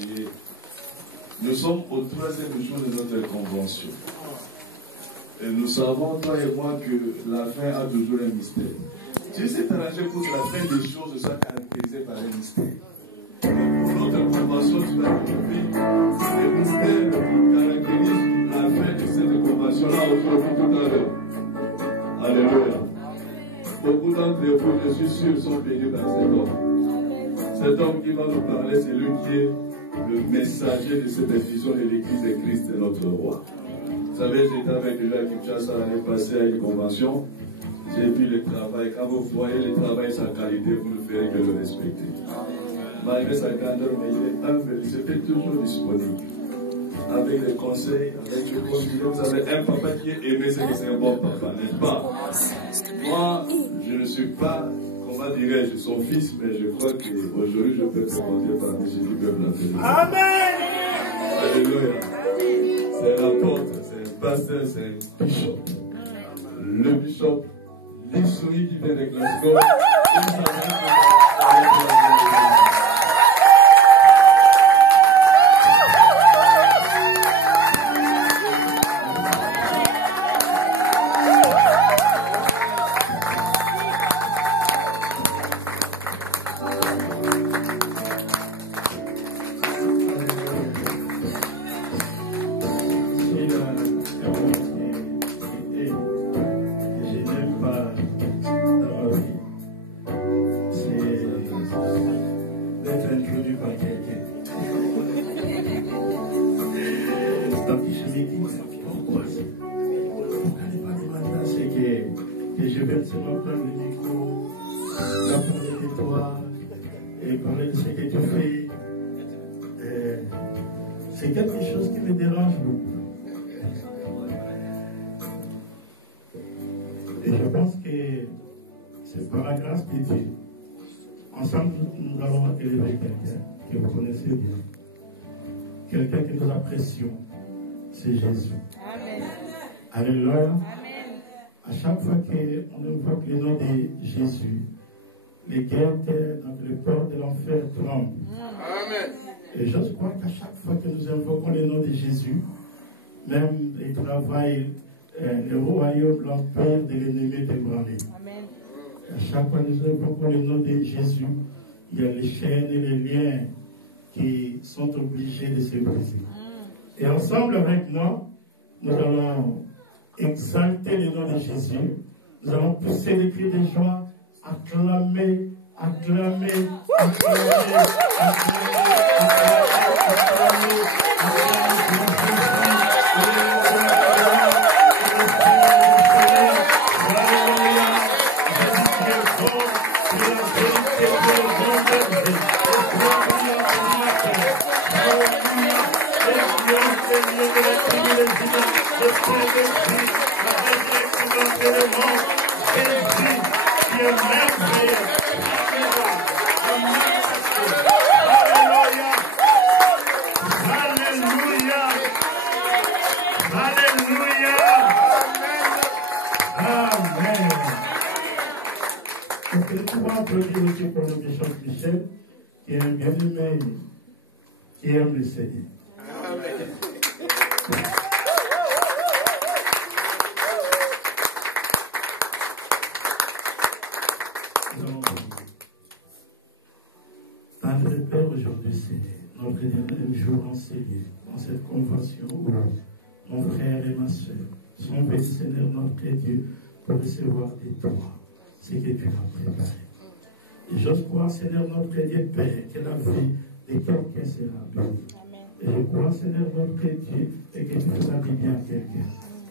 Et nous sommes au 3e jour de notre convention. Et nous savons, toi et moi, que la fin a toujours un mystère. Dieu s'est arrangé pour que la fin des choses soit caractérisée par un mystère. Et pour notre convention, tu vas trouver les mystères qui caractérisent la fin de cette convention-là aujourd'hui tout à l'heure. Alléluia. Beaucoup d'entre vous, je suis sûr, sont bénis par cet homme. Cet homme qui va nous parler, c'est lui qui est le messager de cette vision de l'Église de Christ, de notre roi. Vous savez, j'étais avec lui à Kinshasa l'année passée à une convention. J'ai vu le travail. Quand vous voyez le travail, sa qualité, vous ne ferez que le respecter. Malgré sa grandeur, mais il est humble, il était toujours disponible. Avec les conseils, avec le conseil, vous avez un papa qui est aimé, c'est que c'est un bon papa, n'est-ce pas? Moi, je ne suis pas, comment dirais-je, son fils, mais je crois qu'aujourd'hui, je peux te compter parmi ceux qui peuvent l'appeler. Amen! Alléluia! C'est un apôtre, c'est un pasteur, c'est un bishop. Le bishop, l'Issouri qui vient de Glasgow, c'est quelque chose qui me dérange beaucoup. Et je pense que c'est par la grâce de Dieu. Ensemble, nous allons élever quelqu'un que vous connaissez bien. Quelqu'un que nous apprécions. C'est Jésus. Amen. Alléluia. Amen. À chaque fois qu'on invoque le nom de Jésus, les guerres dans le peur de l'enfer tremblent. Amen. Et je crois qu'à chaque fois que nous invoquons le nom de Jésus, même les travail, le royaume, l'empire de l'ennemi est ébranlé. À chaque fois que nous invoquons le nom de Jésus, il y a les chaînes et les liens qui sont obligés de se briser. Et ensemble avec nous allons exalter le nom de Jésus. Nous allons pousser les cris de joie, acclamer, acclamer, acclamer, acclamer. Pour le bishop Michel, qui est un bien-aimé, qui aime le Seigneur. Amen. Dans le Père aujourd'hui, Seigneur, notre dernier jour enseigné dans cette convention où mon frère et ma soeur sont bénis, Seigneur, notre Dieu, pour recevoir de toi ce que tu as préparé. Et j'ose croire, Seigneur, notre Dieu, Père, que la vie de quelqu'un sera bénie. Et je crois, Seigneur, notre Dieu, et que tu feras du bien à quelqu'un.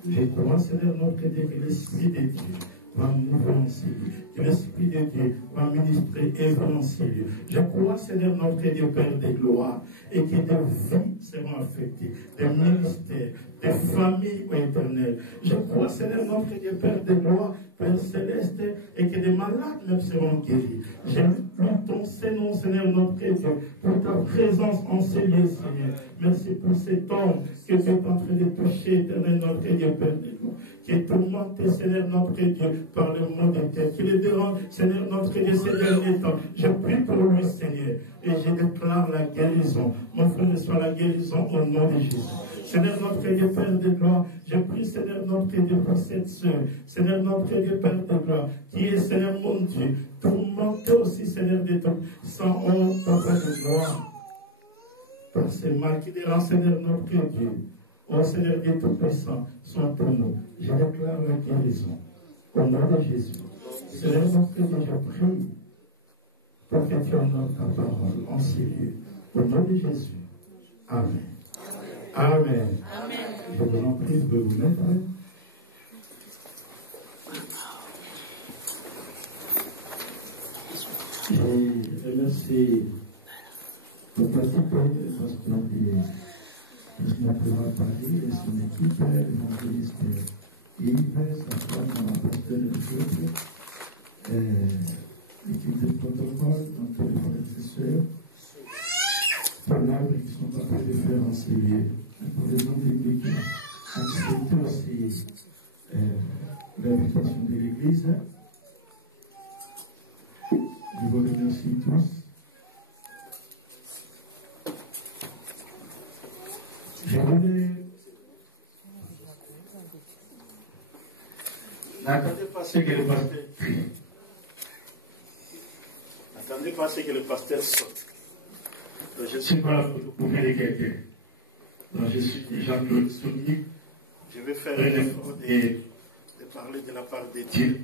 Je crois, Seigneur, notre Dieu, que l'Esprit de Dieu va mouvoir en ces lieux, que l'Esprit de Dieu va ministrer et œuvrer en ces lieux. Je crois, Seigneur, notre Dieu, Père de gloire, et que des vies seront affectées, des ministères, des familles éternelles. Je crois, Seigneur, notre Dieu, Père de gloire, Père céleste, et que des malades même seront guéris. Je loue ton Seigneur, Seigneur, notre Dieu, pour ta présence en ces lieux, Seigneur. Merci pour cet homme que tu es en train de toucher, éternel, notre Dieu, Père de gloire, qui est tourmenté, Seigneur, notre Dieu, par le monde interne, qui le dérange, Seigneur, notre Dieu, ces derniers temps. Je prie pour lui, Seigneur, et je déclare la guérison. Mon frère guérison au nom de Jésus. Seigneur notre Dieu, Père de gloire, je prie, Seigneur notre Dieu, pour cette soeur. Seigneur notre Dieu, Père de gloire, qui est, Seigneur mon Dieu, tourmenté aussi, Seigneur de ton sang, oh Papa de gloire. Par ces mal qui dérangent, Seigneur notre Dieu, oh Seigneur Dieu Tout-Puissant, sont pour nous. Je déclare la guérison au nom de Jésus. Seigneur notre Dieu, je prie pour que tu honores ta parole en ces lieux. Au nom de Jésus. Amen. Amen. Amen. Je vous en prie de vous mettre. Je remercie le pasteur qui m'a parlé et son équipe, l'évangéliste Yves, sa femme, la pasteur de l'autre, l'équipe de protocole, donc les frères et sœurs, pour l'œuvre qui sont en train de faire en ces lieux. Pour les hommes bibliques, accepter aussi l'invitation de l'Église. Je vous remercie tous. Je voulais. N'attendez pas ce que le pasteur crie. N'attendez pas ce que le pasteur saute. Donc, je ne suis pas là pour aider quelqu'un. Donc, je suis Jean-Claude Souni. Je vais faire l'effort de parler de la part de Dieu.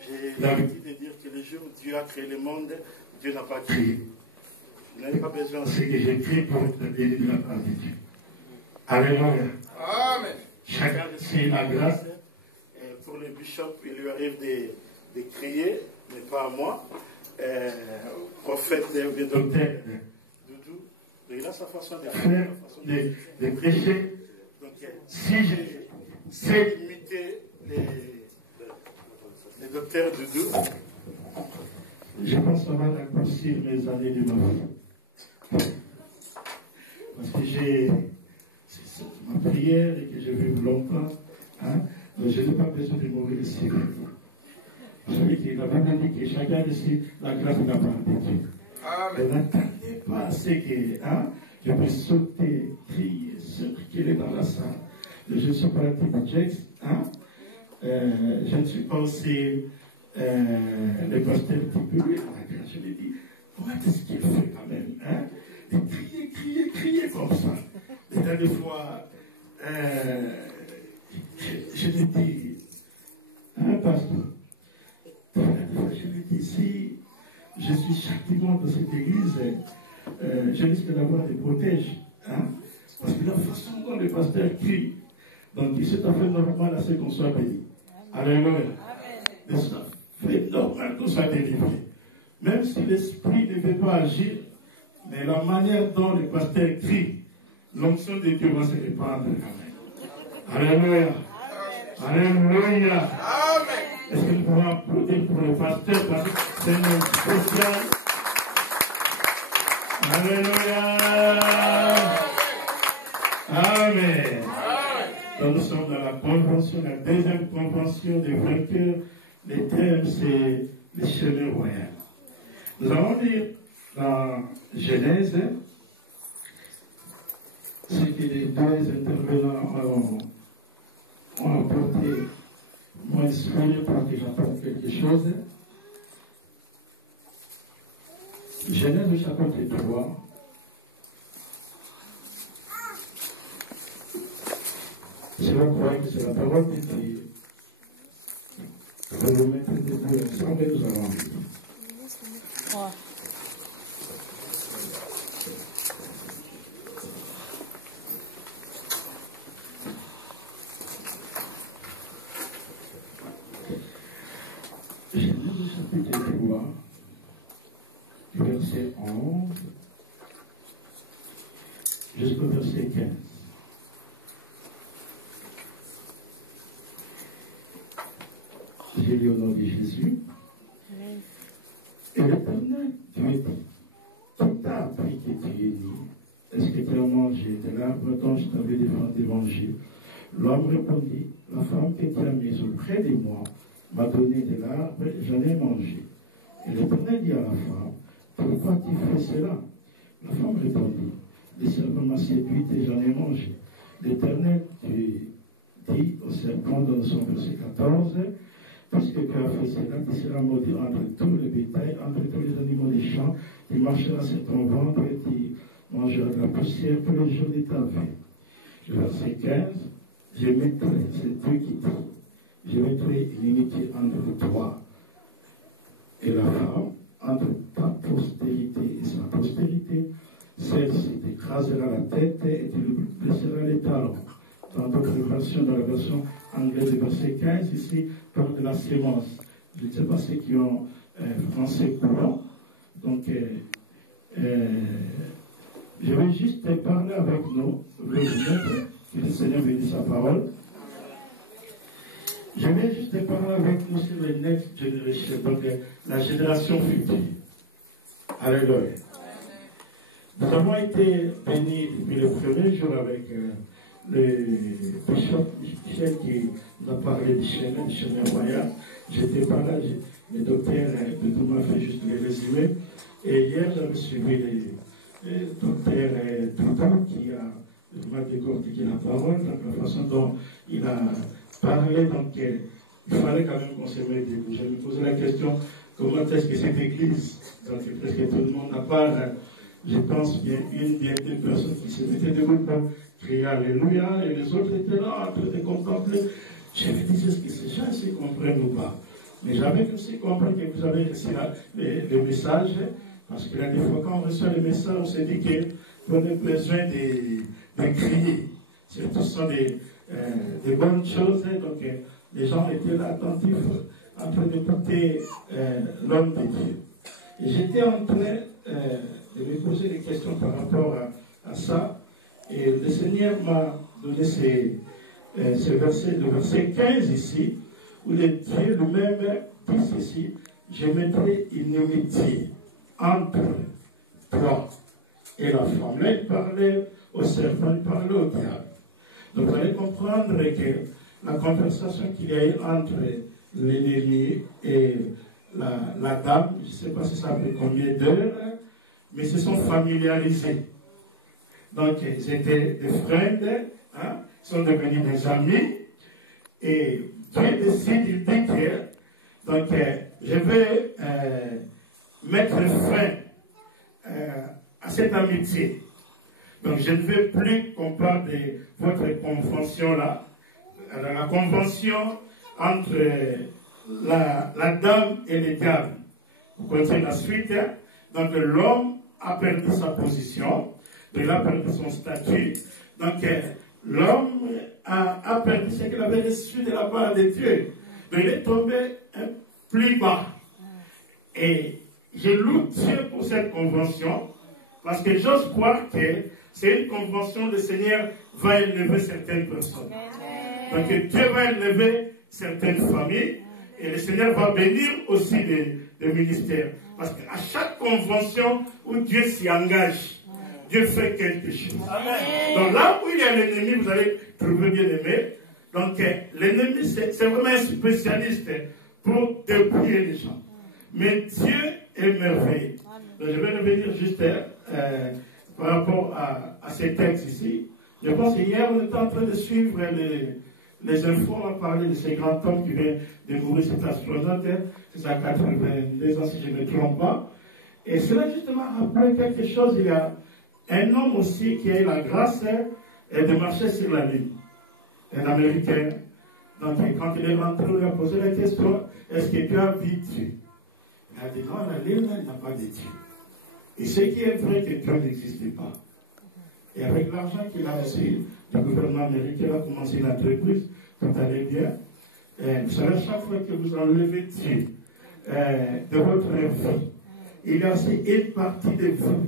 J'ai l'habitude de dire que le jour où Dieu a créé le monde, Dieu n'a pas créé. Vous n'avez pas besoin de ce que j'écris pour être béni de la part de Dieu. Alléluia. Amen. Chacun reçoit la grâce. Et pour le bishop, il lui arrive de crier, mais pas à moi. Prophète ou docteur Doudou, il a sa façon de faire, de prêcher. Donc, si j'essaie d'imiter les docteurs Doudou, je pense qu'on va raccourcir mes années de ma vie. Parce que c'est ma prière et que je vis longtemps. Hein? Donc, je n'ai pas besoin de mourir ici. Celui qui la Bible dit que chacun ici, la grâce de la part de Dieu. Ne n'attendez pas à ce que je puisse sauter, crier, circuler dans la salle. Je ne suis pas un type Jax. Je ne suis pas aussi le pasteur qui peut lui. Je lui dis, qu'est-ce qu'il fait quand même? De crier comme ça. Et là, des fois, je lui dis, pasteur, je lui dis, si je suis châtiment dans cette église, je risque d'avoir des protèges. Parce que la façon dont le pasteur crie, donc c'est tout à fait normal à ce qu'on soit béni. Alléluia. C'est tout à fait normal qu'on soit délivré. Même si l'esprit ne veut pas agir, mais la manière dont le pasteur crie, l'onction de Dieu va se répandre quand même. Alléluia. Alléluia. Amen. Est-ce que nous pouvons applaudir pour le pasteur parce que c'est un spécial? Alléluia. Amen. Donc nous sommes dans la convention, la deuxième convention des vainqueurs. Le thème c'est le chemin royal. Nous allons lire dans Genèse ce que les deux intervenants ont apporté. Moi, inspiré pour que j'apporte quelque chose. Genèse chapitre 3. Si vous croyez que c'est la parole de Dieu, vous mettez les deux ensemble et nous allons lire. Genèse chapitre 3, verset 11 jusqu'au verset 15. J'ai lu au nom de Jésus. Et l'Éternel Dieu dit, qui t'a appris que tu es né? Est-ce que tu as mangé de l'arbre dont je t'avais défendu l'évangile? L'homme répondit, la femme que tu as mise auprès de moi m'a donné de l'arbre et j'en ai mangé. Et l'Éternel dit à la femme, pourquoi tu fais cela? La femme répondit, le serpent m'a séduit et j'en ai mangé. L'Éternel dit au serpent dans son verset 14, puisque tu as fait cela, tu seras maudit entre tout le bétail, entre tous les animaux des champs, tu marcheras sur ton ventre et tu mangeras de la poussière tous les jours de ta vie. Le verset 15, je mettrai, c'est Dieu qui dit, je mettrai une inimitié entre toi et la femme, entre ta postérité et sa postérité, celle-ci t'écrasera la tête et tu lui blesseras les talons. Dans d'autres versions, dans la version anglaise du verset 15, ici, parle de la sémence. Je ne sais pas ceux qui ont français courant. Donc, je vais juste parler avec nous, que le Seigneur bénisse sa parole. Je vais juste parler avec nous sur le next generation, donc la génération future. Alléluia. Nous avons été bénis depuis le premier jour avec le bishop Michel qui nous a parlé du chemin royal. J'étais pas là, le docteur Bedou m'a fait juste le résumé. Et hier, j'avais suivi le docteur Doudou qui m'a décortiqué la parole, donc la façon dont il a parlé. Donc, il fallait quand même qu'on se mette debout. Je me posais la question, comment est-ce que cette église, donc presque tout le monde, à part, je pense, bien une, bien deux personnes qui se mettaient debout pour crier Alléluia, et les autres étaient là en train de contempler. Je me disais, est-ce que ces gens s'y comprennent ou pas? Mais j'avais aussi compris que vous avez reçu le message, parce qu'il y a des fois quand on reçoit le message, on se dit qu'on a besoin de crier. Surtout ce sont des bonnes choses, donc les gens étaient là attentifs, en train d'écouter l'homme de Dieu. Et j'étais en train de me poser des questions par rapport à ça, et le Seigneur m'a donné ce verset, le verset 15 ici, où le Dieu lui-même dit ceci, je mettrai une inimitié entre toi et la femme. Là, il parlait au serpent, il parlait au diable. Donc, vous allez comprendre que la conversation qu'il y a eu entre l'ennemi et la dame, je ne sais pas si ça a pris combien d'heures, mais ils se sont familiarisés. Donc, ils étaient des frères, hein, ils sont devenus des amis, et Dieu décide, il dit que, donc, je vais mettre fin à cette amitié. Donc, je ne veux plus qu'on parle de votre convention-là, la convention entre la dame et le diable. Vous connaissez la suite, hein? Donc, l'homme a perdu sa position, il a perdu son statut. Donc, l'homme a perdu ce qu'il avait reçu de la part de Dieu. Donc, il est tombé plus bas. Et je loue Dieu pour cette convention, parce que j'ose croire que c'est une convention, le Seigneur va élever certaines personnes. Donc, Dieu va élever certaines familles, et le Seigneur va bénir aussi les ministères. Parce qu'à chaque convention où Dieu s'y engage, Dieu fait quelque chose. Amen. Donc là où il y a l'ennemi, vous allez trouver bien aimé. Donc l'ennemi, c'est vraiment un spécialiste pour dépouiller les gens. Mais Dieu est merveilleux. Donc je vais revenir juste par rapport à ces textes ici. Je pense qu'hier, on était en train de suivre les infos, on a parlé de ce grand homme qui vient de mourir, cet astronaute, c'est à 82 ans si je ne me trompe pas. Et cela justement rappelle quelque chose, il y a un homme aussi qui a eu la grâce de marcher sur la Lune, un Américain. Donc quand il est rentré, on lui a posé la question, est-ce que tu as vu Dieu? Il a dit non, la Lune, il n'y a pas de Dieu. Et ce qui est vrai, que Dieu n'existe pas. Et avec l'argent qu'il a reçu du gouvernement américain, il a commencé une entreprise, tout allait bien. Vous savez, chaque fois que vous enlevez Dieu de votre vie, il y a aussi une partie de vous,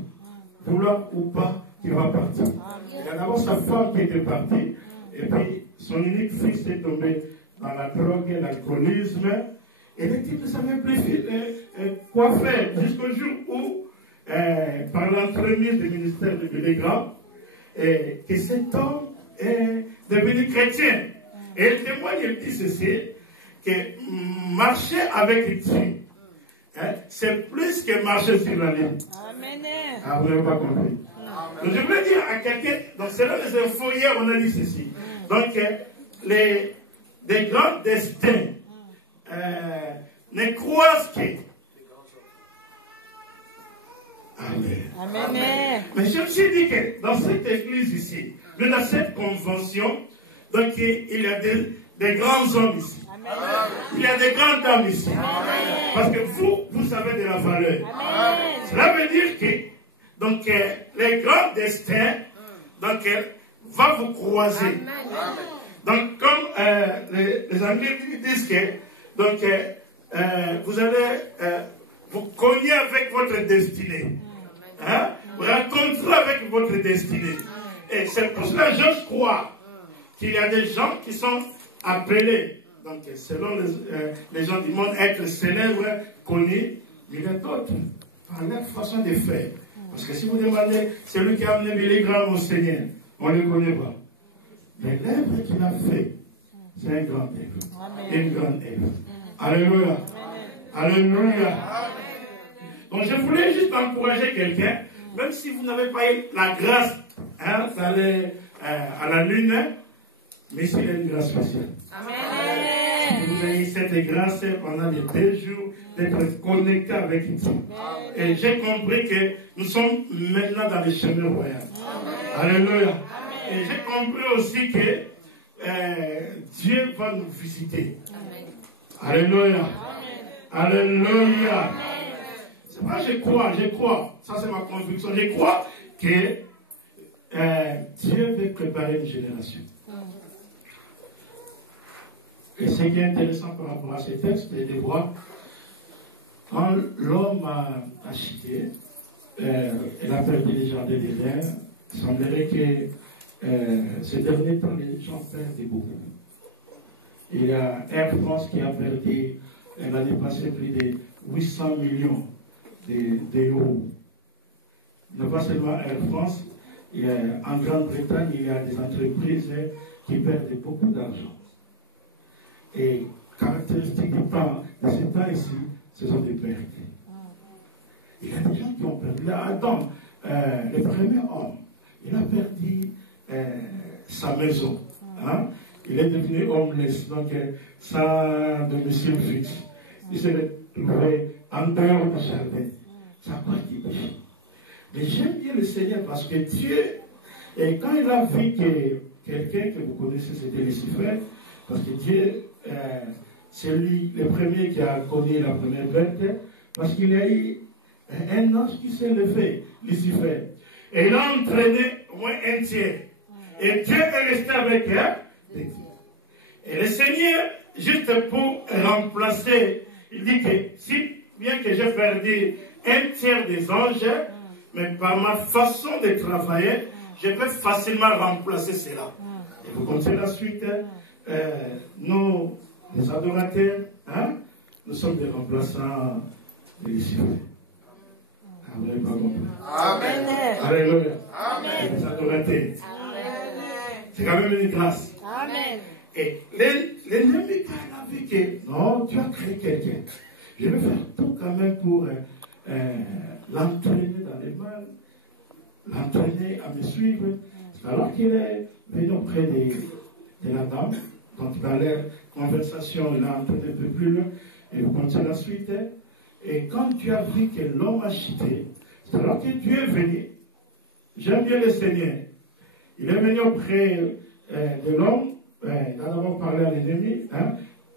vouloir ou pas, qui va partir. Il y a d'abord sa femme qui était partie, et puis son unique fils est tombé dans la drogue, l'alcoolisme, et le type ne savait plus quoi faire, jusqu'au jour où, par l'entremise du ministère de Bénégram, que cet homme est devenu chrétien. Et il témoigne, il dit ceci, que marcher avec Dieu, c'est plus que marcher sur la ligne. Amen. Ah, vous n'avez pas compris. Donc, je voulais dire à quelqu'un, donc selon les infos, hier on a dit ceci. Donc, des grands destins ne croisent que. Amen. Amen. Mais je me suis dit que dans cette église ici, dans cette convention, donc il y a des grands hommes ici. Amen. Il y a des grandes dames ici. Amen. Parce que vous avez de la valeur. Amen. Cela veut dire que donc, les grands destins donc, vont vous croiser. Amen. Donc, comme les Anglais disent que donc, vous allez vous cogner avec votre destinée. Hein? Vous rencontrez avec votre destinée. Et c'est pour cela que je crois qu'il y a des gens qui sont appelés, donc selon les gens du monde, être célèbres, connus, mais il y a d'autres, par leur façon de faire. Parce que si vous demandez celui qui a amené Billy Graham au Seigneur, on ne le connaît pas. Mais l'œuvre qu'il a fait, c'est un grand œuvre. Une grande œuvre. Alléluia. Alléluia. Donc je voulais juste encourager quelqu'un, même si vous n'avez pas eu la grâce d'aller à la lune, mais c'est une grâce spéciale. Amen. Vous avez eu cette grâce pendant les 2 jours d'être connecté avec Dieu. Et j'ai compris que nous sommes maintenant dans le chemin royal. Alléluia. Et j'ai compris aussi que Dieu va nous visiter. Alléluia. Alléluia. C'est pas je crois. Ça c'est ma conviction. Je crois que Dieu veut préparer une génération. Et ce qui est intéressant par rapport à ces textes, c'est de voir quand l'homme a chuté, il a perdu les jardins d'Éden, il semblerait que ces derniers temps, les gens perdent beaucoup. Il y a Air France qui a perdu, elle a dépassé plus de 800 millions d'euros. Non pas seulement Air France, en Grande-Bretagne, il y a des entreprises qui perdent beaucoup d'argent. Et caractéristique du temps, de ce temps ici, ce sont des pertes. Il y a des gens qui ont perdu. Là, Adam, le premier homme, il a perdu sa maison. Hein? Il est devenu homeless, donc sans domicile fixe. Il s'est retrouvé en dehors du jardin. Ça quoi qui péché. Mais j'aime bien le Seigneur parce que Dieu, et quand il a vu que quelqu'un que vous connaissez, c'était Lucifer, parce que Dieu, c'est lui le premier qui a connu la première bête, parce qu'il y a eu un ange qui s'est levé, Lucifer, et il a entraîné au moins un tiers. Et Dieu est resté avec elle. Et le Seigneur, juste pour remplacer, il dit que si bien que j'ai perdu un tiers des anges, mais par ma façon de travailler, je peux facilement remplacer cela. Et vous comprenez la suite, nous, les adorateurs, nous sommes des remplaçants de Lucifer. Vous n'avez pas compris. Amen. Alléluia. Amen. Les adorateurs. C'est quand même une grâce. Amen. Et l'ennemi, quand il a vu que non, tu as créé quelqu'un, je vais faire tout quand même pour l'entraîner dans les mal, l'entraîner à me suivre. Alors qu'il est venu auprès de la dame, donc dans leur conversation, il a entraîné un peu plus loin, et vous continuez la suite. Et quand tu as vu que l'homme a chuté, c'est alors que tu es venu. J'aime bien le Seigneur. Il est venu auprès de l'homme, il a d'abord parlé à l'ennemi,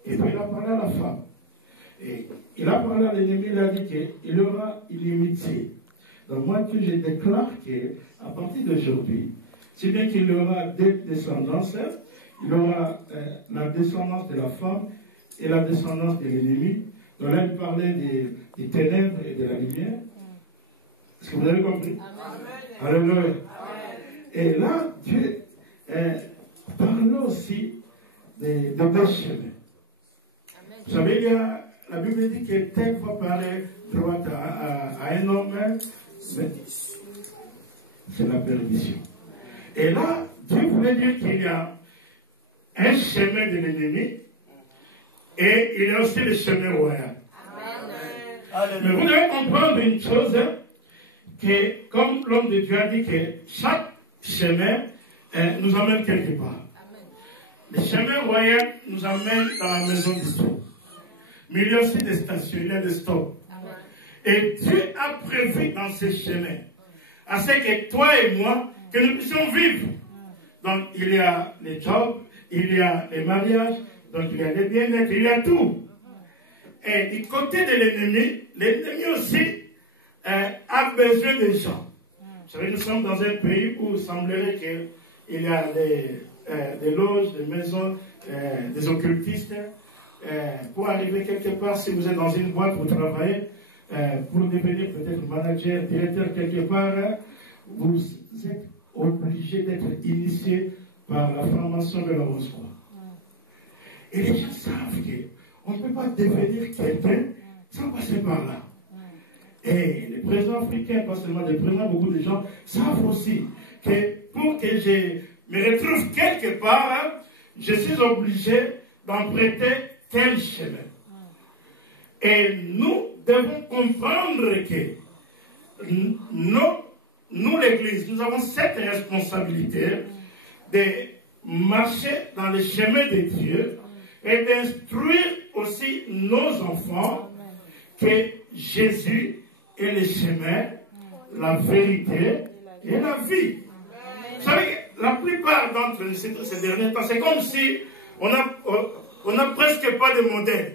et puis il a parlé à la femme. Et il a parlé à l'ennemi, il a dit qu'il aura une amitié. Donc moi, je déclare qu'à partir d'aujourd'hui, si bien qu'il aura deux descendances, il aura la descendance de la femme et la descendance de l'ennemi. Donc là, il parlait des ténèbres et de la lumière. Est-ce que vous avez compris? Amen. Alléluia. Et là, Dieu parle aussi de deux chemins. Vous savez, la Bible dit que telle fois parler droite à un homme, c'est la perdition. Et là, Dieu voulait dire qu'il y a un chemin de l'ennemi et il y a aussi le chemin royal. Mais vous devez comprendre une chose, que, comme l'homme de Dieu a dit, que chaque chemin nous amène quelque part. Le chemin royal nous amène dans la maison de Dieu. Mais il y a aussi des stations, il y a des stops. Et Dieu a prévu dans ces chemins, à ce que toi et moi, que nous puissions vivre. Donc il y a les jobs, il y a les mariages, donc il y a les bien-être, il y a tout. Et du côté de l'ennemi aussi a besoin des gens. Vous savez, nous sommes dans un pays où il semblerait qu'il y a des loges, des maisons, des occultistes. Pour arriver quelque part, si vous êtes dans une boîte, vous travaillez, pour devenir peut-être manager, directeur quelque part, vous êtes obligé d'être initié par la formation de la Rose-Croix. Et les gens savent qu'on ne peut pas devenir quelqu'un sans passer par là. Et les présidents africains, pas seulement les présidents, beaucoup de gens savent aussi que pour que je me retrouve quelque part, je suis obligé d'emprunter tel chemin. Et nous devons comprendre que nous l'Église, nous avons cette responsabilité de marcher dans le chemin de Dieu et d'instruire aussi nos enfants que Jésus est le chemin, la vérité et la vie. Vous savez, la plupart d'entre nous, ces derniers temps, c'est comme si on n'a presque pas de modèles.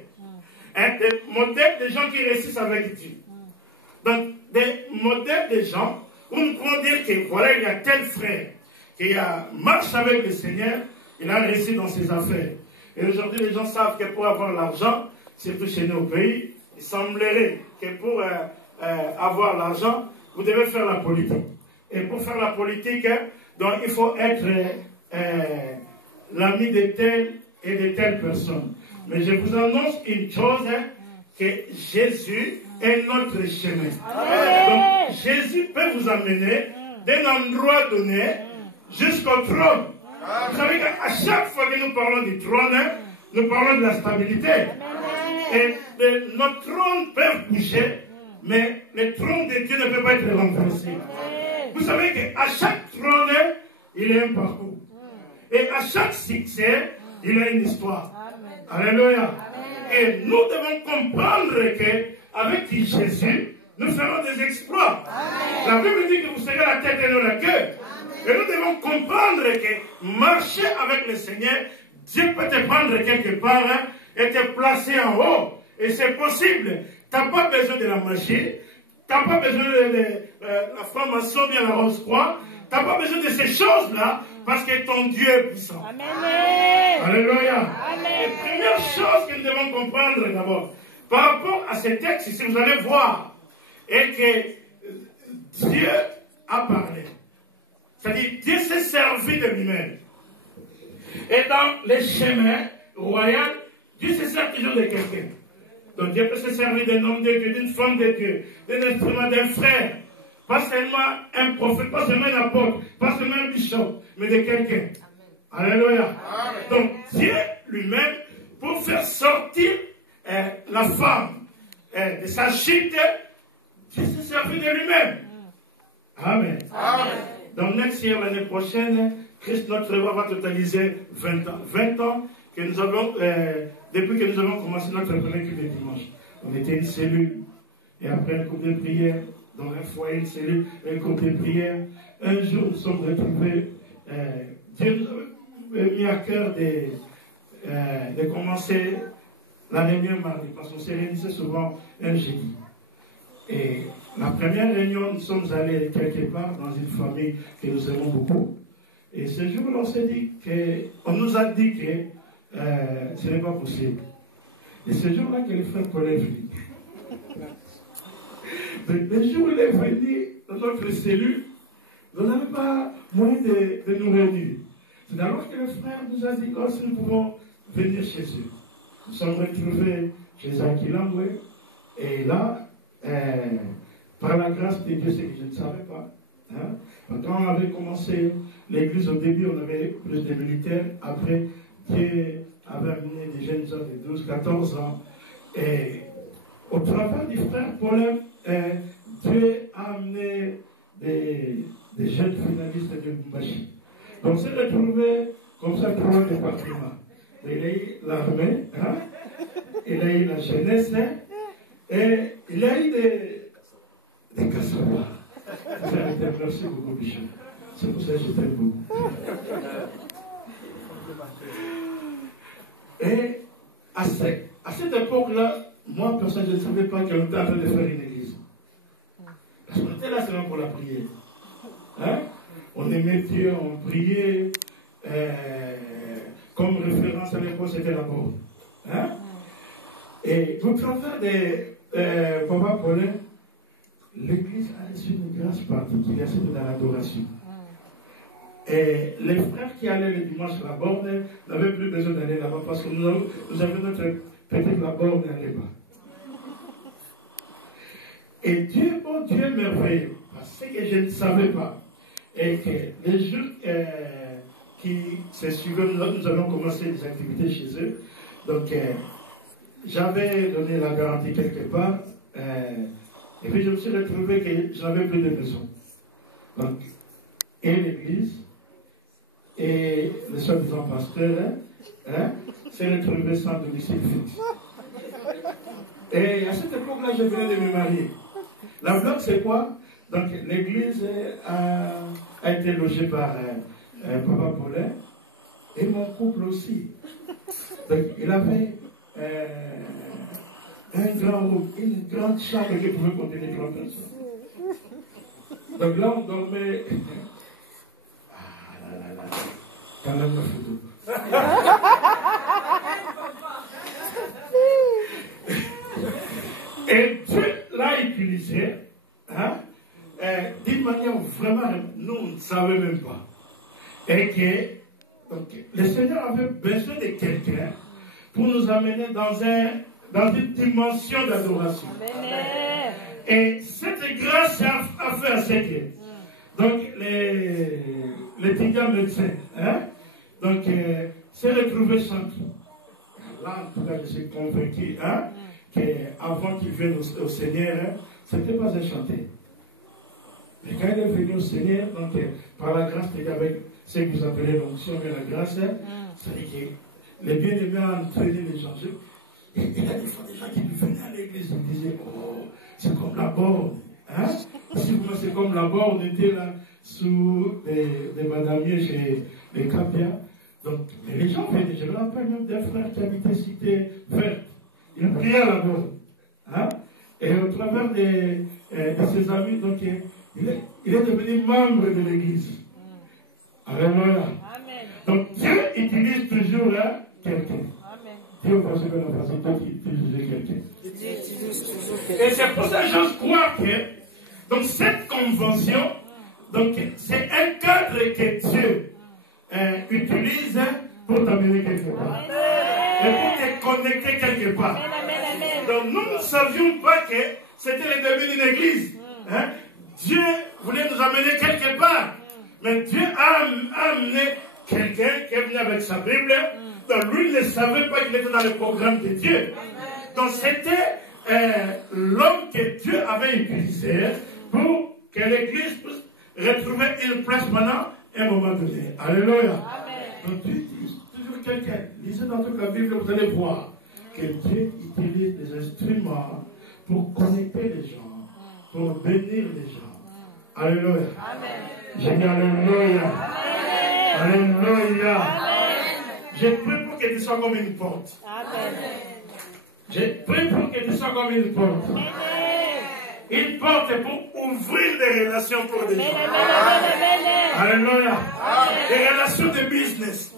Des modèles de gens qui réussissent avec Dieu. Donc, des modèles de gens où nous pouvons dire que voilà, il y a tel frère qui marche avec le Seigneur, il a réussi dans ses affaires. Et aujourd'hui, les gens savent que pour avoir l'argent, surtout chez nous au pays, il semblerait que pour avoir l'argent, vous devez faire la politique. Et pour faire la politique, donc, il faut être l'ami de telle et de telle personne. Mais je vous annonce une chose, que Jésus est notre chemin. Donc, Jésus peut vous amener d'un endroit donné jusqu'au trône. Vous savez qu'à chaque fois que nous parlons du trône, nous parlons de la stabilité. Et notre trône peut bouger, mais le trône de Dieu ne peut pas être renversé. Vous savez qu'à chaque trône, il y a un parcours. Et à chaque succès, il y a une histoire. Alléluia. Et nous devons comprendre qu'avec Jésus, nous ferons des exploits. La Bible dit que vous serez la tête et non la queue. Et nous devons comprendre que marcher avec le Seigneur, Dieu peut te prendre quelque part et te placer en haut. Et c'est possible. Tu n'as pas besoin de la magie. Tu n'as pas besoin de la formation bien la Rose-Croix. Tu n'as pas besoin de ces choses-là parce que ton Dieu est puissant. Amen. Alléluia. Amen. La première chose que nous devons comprendre d'abord, par rapport à ces textes, si vous allez voir, est que Dieu a parlé. C'est-à-dire, Dieu s'est servi de lui-même. Et dans les chemins royaux, Dieu se sert toujours de quelqu'un. Donc Dieu peut se servir d'un homme de Dieu, d'une femme de Dieu, d'un instrument, d'un frère. Pas seulement un prophète, pas seulement un apôtre, pas seulement un bishop, mais de quelqu'un. Alléluia. Donc Dieu lui-même, pour faire sortir la femme de sa chute, Dieu s'est servi de lui-même. Amen. Amen. Donc next year, l'année prochaine, Christ notre roi va totaliser 20 ans. 20 ans que nous avons, depuis que nous avons commencé notre premier culte de dimanche. On était une cellule, et après un groupe de prière, dans un foyer, une cellule, un groupe de prière. Un jour, nous sommes retrouvés, Dieu nous a mis à cœur de commencer l'année bien mardi, parce qu'on s'est réunis souvent un jeudi. Et la première réunion, nous sommes allés quelque part dans une famille que nous aimons beaucoup. Et ce jour-là, on s'est dit on nous a dit que ce n'est pas possible. Et ce jour-là que le frère Paul est venu. Le jour où il est venu dans notre cellule, nous n'avions pas moyen de nous réunir. C'est alors que le frère nous a dit si nous pouvons venir chez eux. Nous sommes retrouvés chez Akilangwe. Et là, par la grâce de Dieu, c'est que je ne savais pas. Hein? Quand on avait commencé l'église au début, on avait plus de militaires. Après, Dieu avait amené des jeunes hommes de 12, 14 ans. Et au travers du frère Paul, Dieu a amené des jeunes finalistes de Lubumbashi. Donc, c'est de trouver comme ça 3 départements. Il a eu l'armée, hein? Il a eu la jeunesse, hein? Et il a eu des Kassava. Merci beaucoup, Bishop. C'est pour ça que je t'aime beaucoup. Et à cette époque-là, moi, personne, je ne savais pas qu'on était en train de faire une église. Parce qu'on était là seulement pour la prière. Hein? On aimait Dieu, on priait. Comme référence à l'époque, c'était la mort. Hein? Et au travers de Papa Paulin, l'église a reçu une grâce particulière, c'était dans l'adoration. Et les frères qui allaient le dimanche à la borne n'avaient plus besoin d'aller là-bas parce que nous avions notre petite la borne à là-bas. Et Dieu, bon Dieu merveilleux, parce que je ne savais pas, et que les jours qui se suivaient, nous avons commencé des activités chez eux. Donc, j'avais donné la garantie quelque part, et puis je me suis retrouvé que je n'avais plus de maison. Donc, et l'église, et le soi-disant pasteur, s'est retrouvé sans domicile fixe. Et à cette époque-là, je venais de me marier. La blague, c'est quoi? Donc, l'église a été logée par Papa Paulin et mon couple aussi. Donc, il avait une grande chambre qui pouvait contenir 30 personnes. Donc là, on dormait. Ah là là là. Quand même la photo. Et Dieu l'a utilisé, hein, d'une manière vraiment, nous on ne savait même pas. Et que donc, le Seigneur avait besoin de quelqu'un pour nous amener dans une dimension d'adoration. Et cette grâce a fait à ce que donc l'étudiant médecin, hein, donc s'est retrouvé sans tout. Là, en tout cas, je suis convaincu, hein, qu'avant qu'il vienne au Seigneur, hein, ce n'était pas un chanter. Mais quand il est venu au Seigneur, donc par la grâce, c'était avec ce que vous appelez l'onction de la grâce, hein, c'est-à-dire que les bien-aimés ont entraîné les gens. Et il y a des fois des gens qui venaient à l'église, ils disaient, oh, c'est comme la borne. Hein? Si c'est comme la borne, on était là sous des madamiers chez les Capia. Donc, les gens venaient, je me rappelle même des frères qui habitaient Cité Verte. Ils priaient à la borne. Hein? Et au travers de ses amis, donc, il est devenu membre de l'église. Alléluia. Donc, Dieu utilise toujours hein, quelqu'un. Dieu va se faire la facilité d'utiliser quelqu'un. Et c'est pour ça que j'ose croire que donc, cette convention, donc, c'est un cadre que Dieu utilise pour t'amener quelque part. Et pour te connecter quelque part. Donc nous ne savions pas que c'était le début d'une église. Hein? Dieu voulait nous amener quelque part. Mais Dieu a amené quelqu'un qui est venu avec sa Bible. Donc lui ne savait pas qu'il était dans le programme de Dieu. Donc c'était l'homme que Dieu avait utilisé pour que l'église puisse retrouver une place pendant un moment donné. Alléluia. Donc Dieu utilise toujours quelqu'un. Lisez dans toute la Bible, vous allez voir que Dieu utilise des instruments pour connecter les gens, pour bénir les gens. Alléluia. J'ai dit Alléluia. Alléluia. Je prie pour que tu sois comme une porte. Je prie pour que tu sois comme une porte. Une porte pour ouvrir des relations pour des gens. Alléluia. Des relations de business.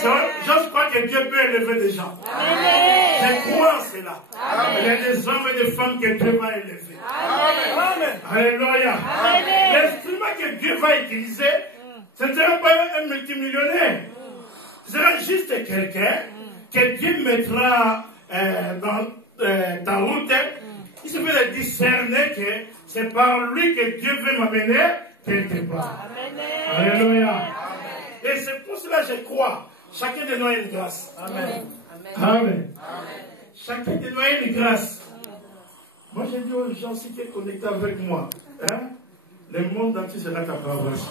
Je crois que Dieu peut élever des gens. Je crois en cela. Il y a des hommes et des femmes que Dieu va élever. Alléluia. L'instrument que Dieu va utiliser, ce ne sera pas un multimillionnaire. Ce sera juste quelqu'un que Dieu mettra dans ta route. Il se fait de discerner que c'est par lui que Dieu veut m'amener quelque part. Alléluia. Et c'est pour cela que je crois. Chacun de nous a une grâce. Amen. Chacun de nous a une grâce. Moi, j'ai dit aux gens, si tu es connecté avec moi, hein, le monde entier sera ta paroisse.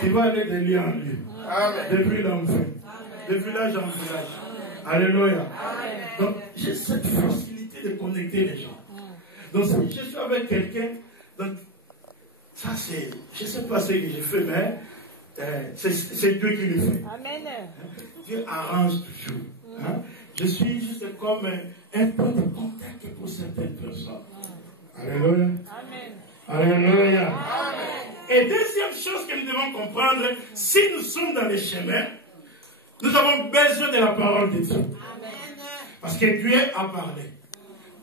Tu vas aller de lieu en lieu, de ville en ville, de village en village. Alléluia. Donc, j'ai cette facilité de connecter les gens. Donc, si je suis avec quelqu'un, donc, ça c'est, je ne sais pas ce que j'ai fait, mais c'est Dieu qui le fait. Amen. Dieu arrange toujours. Hein? Je suis juste comme un point de contact pour certaines personnes. Alléluia. Amen. Alléluia. Amen. Et deuxième chose que nous devons comprendre, si nous sommes dans les chemins, nous avons besoin de la parole de Dieu. Amen. Parce que Dieu a parlé.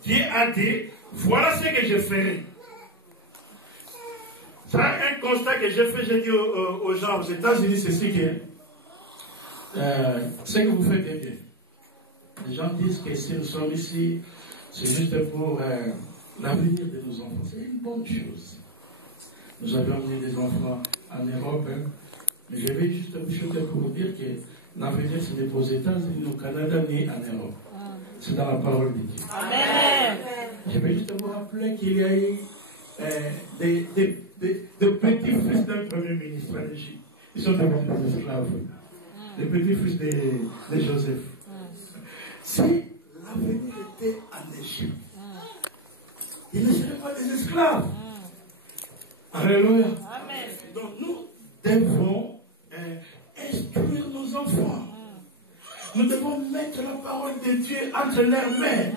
Dieu a dit, voilà ce que je ferai. C'est un constat que j'ai fait, j'ai dit aux gens aux États-Unis, c'est ce que vous faites est bien. Les gens disent que si nous sommes ici, c'est juste pour l'avenir de nos enfants. C'est une bonne chose. Nous avons amené des enfants en Europe, hein. Mais je vais juste pour vous dire que l'avenir, ce n'est pas aux États-Unis, au Canada, ni en Europe. C'est dans la parole de Dieu. Amen. Je vais juste vous rappeler qu'il y a eu des petits-fils d'un premier ministre en Égypte. Ils sont devenus des esclaves. Les petits-fils de Joseph. Si l'avenir était en Égypte, ils ne seraient pas des esclaves. Alléluia. Amen. Donc nous devons instruire nos enfants. Nous devons mettre la parole de Dieu entre leurs mains.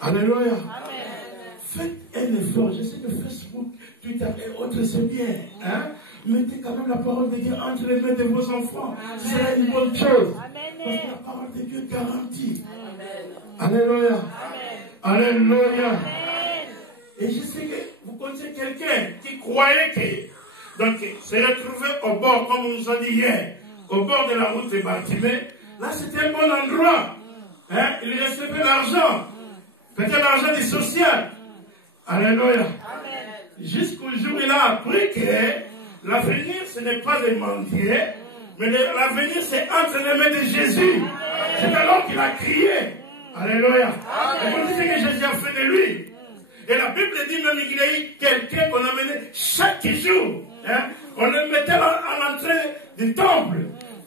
Alléluia. Amen. Faites un effort. Je sais que Facebook, Twitter et autres, c'est bien. Hein? Mettez quand même la parole de Dieu entre les mains de vos enfants. Ce sera une bonne chose. Amen. Parce que la parole de Dieu garantit. Amen. Alléluia. Amen. Alléluia. Amen. Et je sais que vous connaissez quelqu'un qui croyait que donc se retrouver au bord, comme on nous a dit hier, au bord de la route de Bartimée. Là, c'était un bon endroit. Hein? Il recevait l'argent. Peut-être l'argent du social. Alléluia. Jusqu'au jour où il a appris que l'avenir, ce n'est pas de mendier, mais l'avenir, c'est entre les mains de Jésus. C'est alors qu'il a crié. Alléluia. Et vous dites que Jésus a fait de lui. Et la Bible dit même qu'il y a eu quelqu'un qu'on amenait chaque jour. Hein? On le mettait à l'entrée du temple.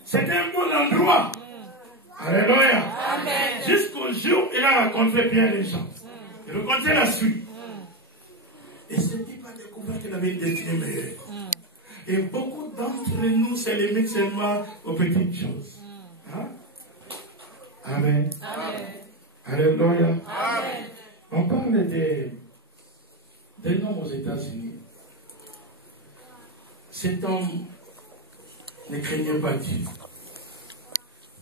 C'était un bon endroit. Alléluia. Jusqu'au jour où il a rencontré bien les gens. Il racontait la suite. Et ce type a découvert qu'il avait une destinée meilleure. Et beaucoup d'entre nous se limitent seulement aux petites choses. Hein? Amen. Amen. Alléluia. Amen. On parle d'un homme aux États-Unis. Cet homme ne craignait pas Dieu.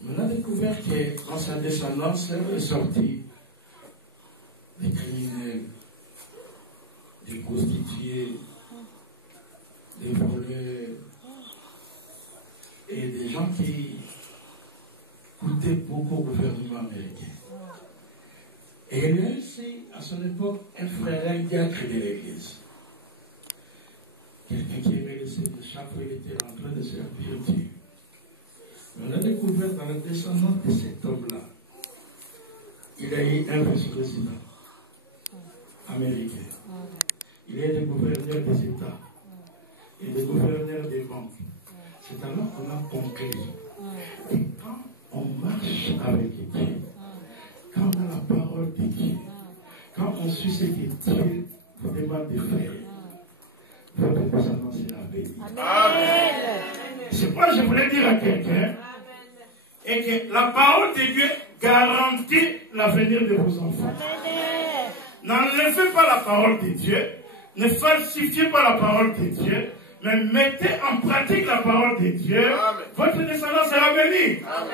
On a découvert que dans sa descendance, elle est sortie des criminels, des prostituées, des voleurs et des gens qui coûtaient beaucoup au gouvernement américain. Et il y a aussi, à son époque, un frère, un diacre de l'église. Quelqu'un qui aimait le Seigneur, chaque fois il était en train de servir Dieu. On a découvert dans la descendance de cet homme-là, il a eu un vice-président américain. Il est le gouverneur des États et le gouverneur des banques. C'est alors qu'on a compris. Et quand on marche avec Dieu, quand on a la parole de Dieu, quand on suit ce que Dieu vous demande de faire, votre descendance sera bénie. Amen. C'est pourquoi je voulais dire à quelqu'un et que la parole de Dieu garantit l'avenir de vos enfants. N'enlevez pas la parole de Dieu, ne falsifiez pas la parole de Dieu, mais mettez en pratique la parole de Dieu. Amen. Votre descendance sera bénie. Amen.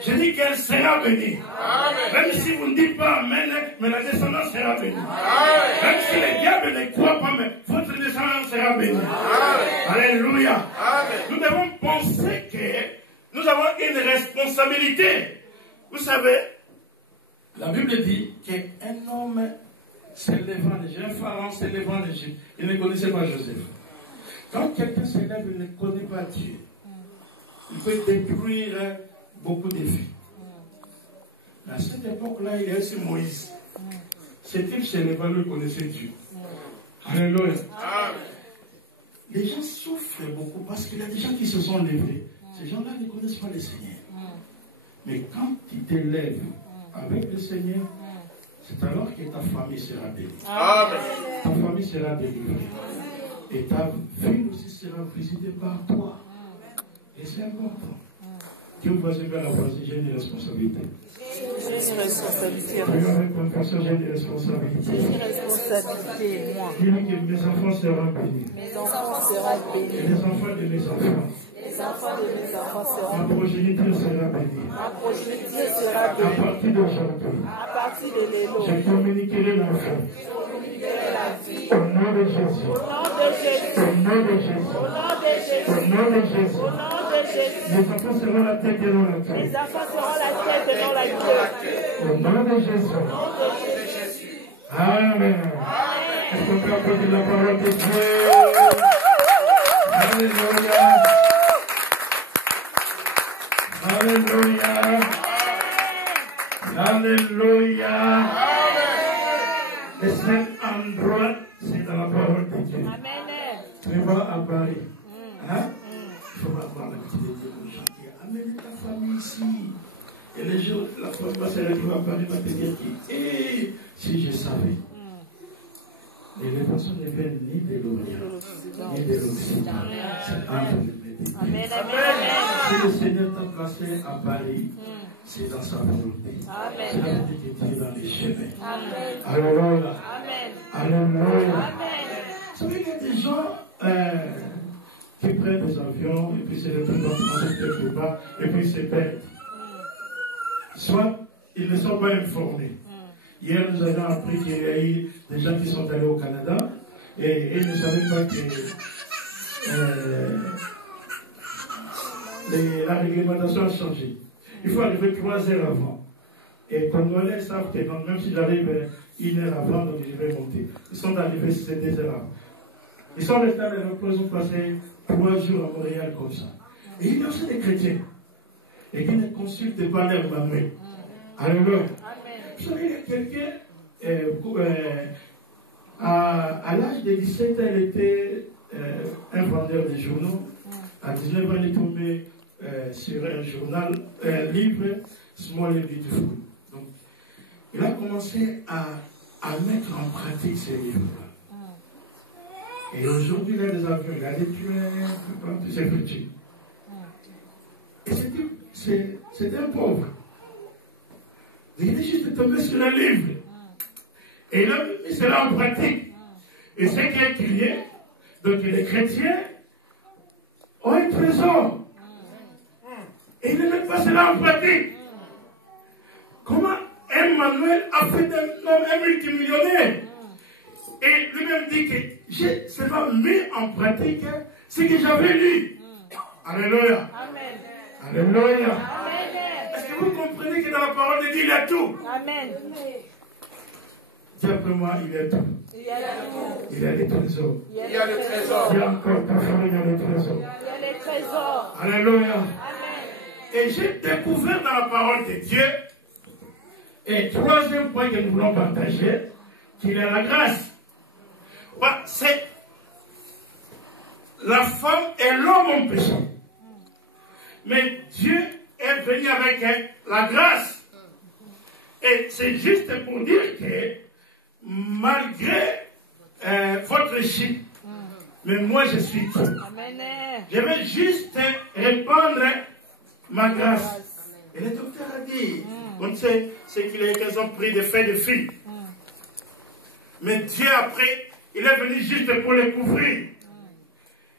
Je dis qu'elle sera bénie. Amen. Même si vous ne dites pas Amen, mais la descendance sera bénie. Amen. Même si le diable ne croit pas, mais votre descendance sera bénie. Amen. Alléluia. Amen. Nous devons penser que nous avons une responsabilité. Vous savez, la Bible dit qu'un homme s'élevant, un pharaon s'élevant en Égypte, il ne connaissait pas Joseph. Quand quelqu'un s'élève, il ne connaît pas Dieu. Il peut détruire beaucoup de vies. À cette époque-là, il y a aussi Moïse. ce type s'éleva, lui connaissait Dieu. Alléluia. Les gens souffrent beaucoup parce qu'il y a des gens qui se sont levés. Ces gens-là ne connaissent pas le Seigneur. Mais quand tu t'élèves avec le Seigneur, c'est alors que ta famille sera bénie. Ta famille sera délivrée. Et ta vie aussi sera visitée par toi. Et c'est important. Dieu va se faire la voici, j'ai une responsabilité. J'ai une responsabilité. Avec compassion, j'ai une responsabilité. J'ai une responsabilité, moi. Dis que mes enfants seront bénis. Mes enfants seront bénis. Et les enfants de mes enfants. Les enfants de mes enfants seront Ma bénis. progéniture sera bénie. Ma progéniture sera À bénie. partir d'aujourd'hui, À partir de l'élo, je communiquerai l'enfant. la vie. Au nom de Jésus. Au nom de Jésus. Au nom de Jésus. Au nom de Jésus. Au nom de Jésus. Au nom de Jésus. Les enfants seront la tête et non la Les queue. enfants seront la tête et non la queue. Au nom de Jésus. Amen. Est-ce qu'on peut applaudir la parole de Dieu? Alléluia. Alléluia. Alléluia. Le seul endroit, c'est dans la parole de Dieu. Amen. Tu vas à Paris. Hein? Il faut avoir l'habitude de dire aux gens, amène ta famille ici. Et les jours, la femme va se retrouver à Paris, va te dire, si je savais. Et les personnes ne viennent ni de l'Orient, ni de l'Occident. C'est entre les deux. Amen. Amen. Si le Seigneur t'a placé à Paris, c'est dans sa volonté. Amen. C'est la vie que tu es dans les chemins. Amen. Alléluia. Amen. Alléluia. Amen. Vous savez qu'il y a des gens qui prennent des avions et puis se retrouvent dans quelque part et puis se perdent. Soit ils ne sont pas informés. Hier, nous avons appris qu'il y a eu des gens qui sont allés au Canada et ils ne savaient pas que la réglementation a changé. Il faut arriver 3 heures avant. Et les Congolais savent que même si j'arrive 1 heure avant, donc je vais monter. Ils sont arrivés 2 heures avant. Ils sont restés à l'aéroport, ils ont passé 3 jours à Montréal comme ça. Et il y a aussi des chrétiens. Et qui ne consultent pas leur manuel. Alléluia. Vous savez, il y a quelqu'un, à l'âge de 17 ans, elle était un vendeur de journaux. À 19 ans, il est tombé sur un journal, un livre, Small and Beautiful. Donc, il a commencé à mettre en pratique ces livres-là. Et aujourd'hui, il a des avions, il a des tueurs, c'est petit. Et c'était un pauvre. Il est juste tombé sur un livre. Et il a mis cela en pratique. Et c'est qu'il a crié. Donc les chrétiens ont un trésor. Et ils ne mettent pas cela en pratique. Comment Emmanuel a fait d'un homme un multimillionnaire? Et lui-même dit que cela mis en pratique ce que j'avais lu. Alléluia. Amen. Alléluia. Amen. Est-ce que vous comprenez que dans la parole de Dieu, il y a tout? Amen. Dis après moi, il y a tout. Il y a tout. Il y a les trésors. Il y a les trésors. Il y a encore ta famille, il y a les trésors. Il y a les trésors. Alléluia. Amen. Et j'ai découvert dans la parole de Dieu, et 3e point que nous voulons partager, qu'il y a la grâce. C'est la femme et l'homme ont péché. Mais Dieu est venu avec la grâce. Et c'est juste pour dire que malgré votre chute, mais moi je suis tout. Amen. Je vais juste répandre ma grâce. Et le docteur a dit, on sait, c'est qu'il qu'ils ont pris des faits de filles. Mais Dieu après, il est venu juste pour les couvrir.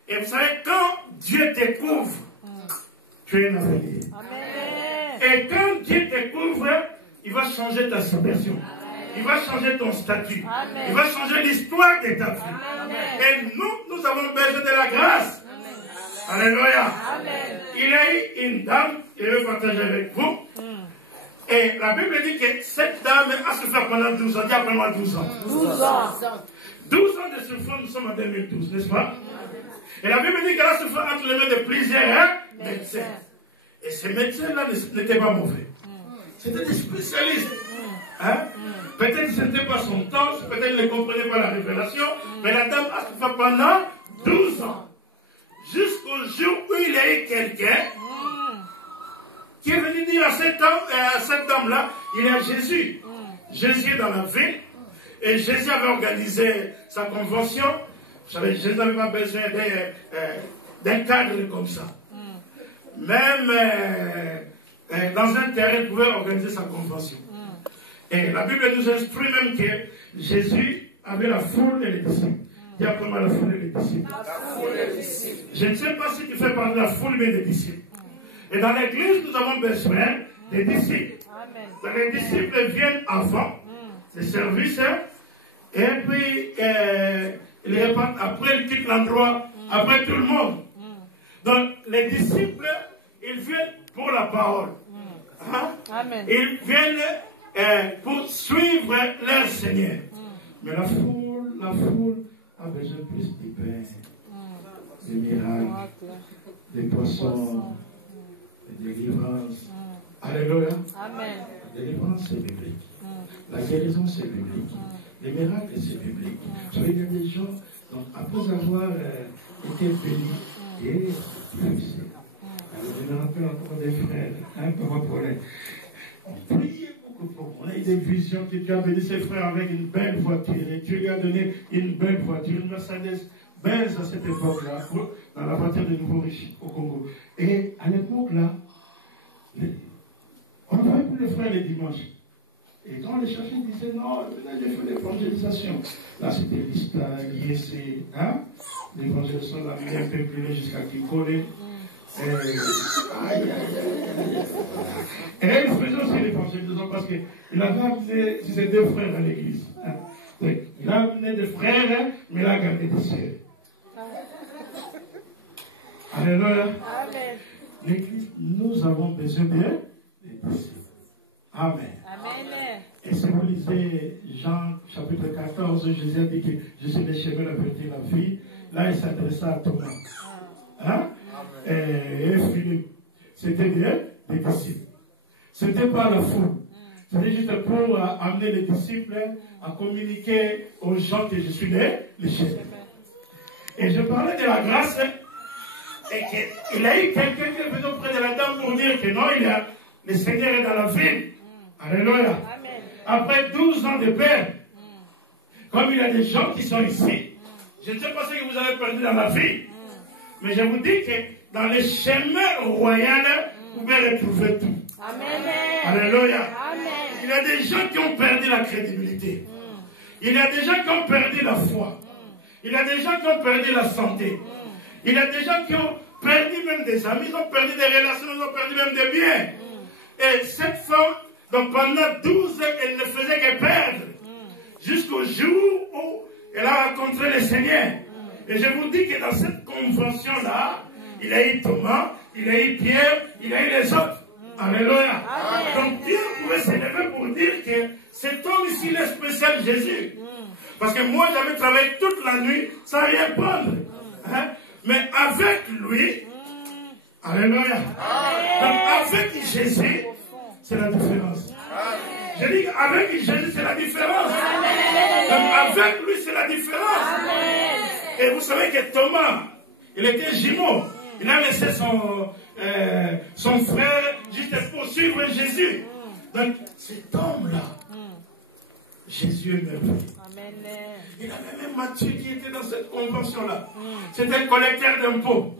Et vous savez, quand Dieu te couvre, tu es un avenir. Amen. Et quand Dieu te couvre, il va changer ta situation. Il va changer ton statut. Amen. Il va changer l'histoire de ta vie. Amen. Et nous avons besoin de la grâce. Alléluia. Amen. Il y a eu une dame, je vais partager avec vous. Et la Bible dit que cette dame a souffert pendant 12 ans. Dis après moi 12 ans. 12 ans. 12 ans de souffrance, nous sommes en 2012, n'est-ce pas? Et la Bible dit qu'elle a souffert entre les mains de plusieurs médecins. Et ces médecins-là n'étaient pas mauvais. C'était des spécialistes. Hein? Peut-être que ce n'était pas son temps, peut-être qu'elle ne comprenait pas la révélation, mais la dame a fait pendant 12 ans. Jusqu'au jour où il y a eu quelqu'un qui est venu dire à cette dame-là, il y a Jésus. Jésus est dans la ville, et Jésus avait organisé sa convention. Vous savez, Jésus n'avait pas besoin d'un cadre comme ça. Même dans un terrain, il pouvait organiser sa convention. Et la Bible nous instruit même que Jésus avait la foule et les disciples. Dis après moi la foule et les disciples. Je ne sais pas si tu fais partie de la foule mais des disciples. Et dans l'église, nous avons besoin des disciples. Donc, les disciples viennent avant le service, et puis ils repartent après, ils quittent l'endroit, après tout le monde. Donc les disciples, ils viennent pour la parole. Hein? Ils viennent pour suivre leur Seigneur. Mais la foule a besoin plus de pain, des miracles, des poissons, des délivrances. Alléluia. Amen. La délivrance, c'est biblique. La guérison, c'est biblique. Les miracles, c'est biblique. Vous savez, il y a des gens, donc, après avoir été bénis, et difficile. Je me rappelle encore des frères, comment pour les. On priait beaucoup pour moi. On a eu des visions que tu as béni ses frères avec une belle voiture. Et tu lui as donné une belle voiture, une Mercedes-Benz à cette époque-là, dans la voiture des nouveaux riches au Congo. Et à l'époque-là, on n'avait plus les frères les dimanches. Et quand on les cherchait, ils disaient non, j'ai fait l'évangélisation. Là, c'était Lista, Yessé, hein? L'évangélisation l'a mis un peu plus loin jusqu'à Kikole. Et là, il faisait aussi l'évangélisation parce qu'il avait amené ses deux frères à l'église. Hein? Donc, il a amené des frères, mais il a gardé des sœurs. Alléluia. L'église, nous avons besoin des disciples. Amen. Amen. Et si vous lisez Jean chapitre 14, Jésus a dit que je suis le chemin, la vérité et la vie. Là, il s'adressa à Thomas. Hein? Et Philippe. C'était des disciples. C'était pas la foule. C'était juste pour amener les disciples à communiquer aux gens que je suis le chef. Et je parlais de la grâce. Et qu'il a eu quelqu'un qui est venu auprès de la dame pour dire que non, le Seigneur est dans la ville. Alléluia. Amen. Après 12 ans de paix, comme il y a des gens qui sont ici, je ne sais pas ce que vous avez perdu dans la vie, mais je vous dis que dans les chemins royaux, vous pouvez retrouver tout. Amen. Alléluia. Amen. Il y a des gens qui ont perdu la crédibilité. Il y a des gens qui ont perdu la foi. Il y a des gens qui ont perdu la santé. Il y a des gens qui ont perdu même des amis, ils ont perdu des relations, ils ont perdu même des biens. Et cette femme, donc pendant 12 ans, elle ne faisait que perdre. Jusqu'au jour où elle a rencontré le Seigneur. Et je vous dis que dans cette convention-là, il y a eu Thomas, il y a eu Pierre, il y a eu les autres. Alléluia. Donc Dieu pouvait s'élever pour dire que cet homme ici, il est spécial Jésus. Parce que moi, j'avais travaillé toute la nuit sans rien prendre. Hein? Mais avec lui, alléluia. Donc avec Jésus, c'est la différence. Je dis qu'avec Jésus, c'est la différence. Donc avec lui, c'est la différence. Et vous savez que Thomas, il était jumeau. Il a laissé son frère juste pour suivre Jésus. Donc cet homme-là, Jésus est merveilleux. Il y avait même Matthieu qui était dans cette convention-là. C'était un collecteur d'impôts.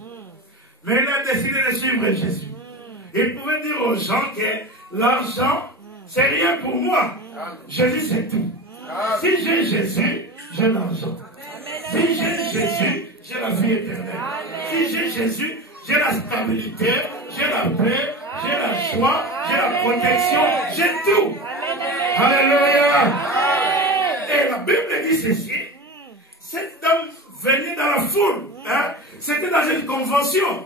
Mais il a décidé de suivre Jésus. Il pouvait dire aux gens que l'argent, c'est rien pour moi. Jésus, c'est tout. Si j'ai Jésus, j'ai l'argent. Si j'ai Jésus, j'ai la vie éternelle. Si j'ai Jésus, j'ai la stabilité, j'ai la paix, j'ai la joie, j'ai la protection, j'ai tout. Alléluia. Et la Bible dit ceci. Cette dame venait dans la foule. Hein? C'était dans une convention.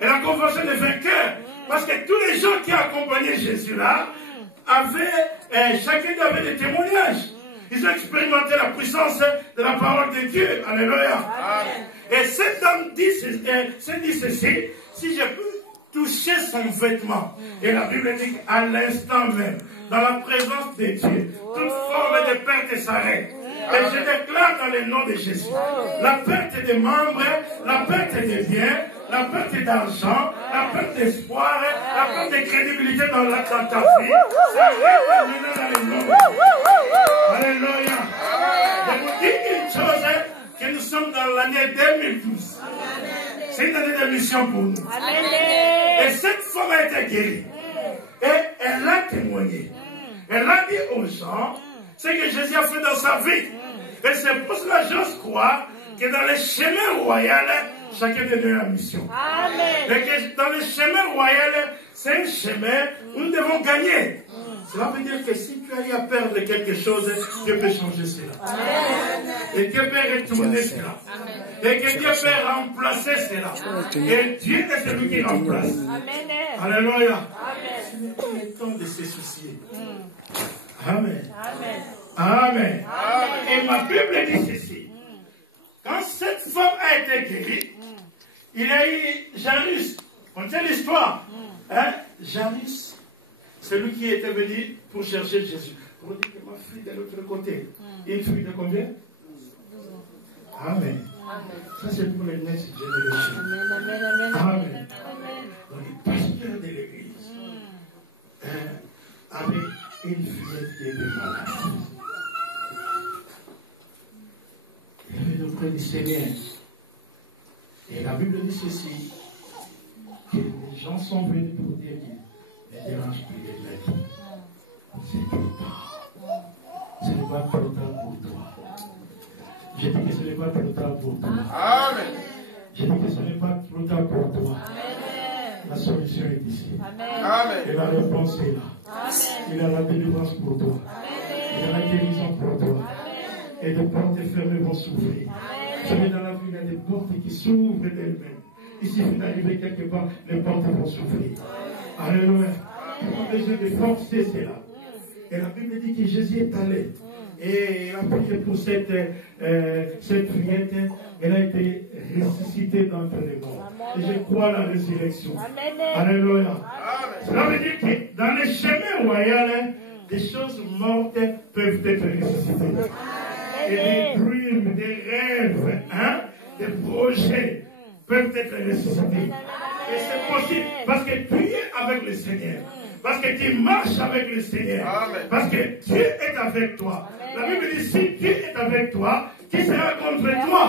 Et la convention des vainqueurs. Parce que tous les gens qui accompagnaient Jésus là, chacun avait des témoignages. Ils ont expérimenté la puissance de la parole de Dieu. Alléluia. Amen. Et cette dame dit ceci. Si je peux touché son vêtement. Et la Bible dit qu'à l'instant même, dans la présence de Dieu, toute forme de perte s'arrête. Et je déclare dans le nom de Jésus, la perte des membres, la perte des biens, la perte d'argent, la perte d'espoir, la perte de crédibilité dans ta vie, s'arrête maintenant dans le nom de Jésus. Alléluia. Je vous dis une chose, que nous sommes dans l'année 2012. C'est une année de mission pour nous. Et cette femme a été guérie. Et elle a témoigné. Elle a dit aux gens ce que Jésus a fait dans sa vie. Et c'est pour cela que j'ose croire que dans les chemins royaux, chacun de nous a la mission. Et que dans les chemins royaux, c'est un chemin où nous devons gagner. Cela veut dire que si tu as eu à perdre quelque chose, Dieu peut changer cela. Et Dieu peut retourner cela. Et que Dieu peut remplacer cela. Et Dieu est celui qui remplace. Alléluia. Ce n'est pas le temps de se soucier. Amen. Amen. Et ma Bible dit ceci. Quand cette femme a été guérie, il y a eu Jairus. On sait l'histoire. Jairus. Celui qui était venu pour chercher Jésus. Pour dire que ma fille de l'autre côté. Une fille de combien? 12 ans. Amen. Ça c'est pour les next generation. Amen. Donc le pasteur de l'église avait une fille qui était malade. Il avait auprès du Seigneur. Et la Bible dit ceci, que les gens sont venus pour dire ne dérange plus les maîtres. C'est trop tard. Ce n'est pas trop tard pour toi. Je dis que ce n'est pas trop tard pour toi. Amen. Je dis que ce n'est pas trop tard pour toi. Amen. La solution est ici. Amen. Et la réponse est là. Amen. Il a la délivrance pour toi. Amen. Il a la guérison pour toi. Amen. Et des portes fermées vont s'ouvrir. Vous savez, dans la vie, il y a des portes qui s'ouvrent d'elles-mêmes. Il suffit d'arriver quelque part, les portes vont s'ouvrir. Alléluia. On a besoin de forcer cela. Et la Bible dit que Jésus est allé. Et il a prié pour cette fillette. Elle a été ressuscitée d'entre les morts. Et je crois à la résurrection. Alléluia. Cela veut dire que dans les chemins royaux, des choses mortes peuvent être ressuscitées. Et des dreams, des rêves, des projets peuvent être ressuscités. Et c'est possible parce que tu es avec le Seigneur. Parce que tu marches avec le Seigneur. Amen. Parce que Dieu est avec toi. Amen. La Bible dit, si Dieu est avec toi, qui sera contre toi?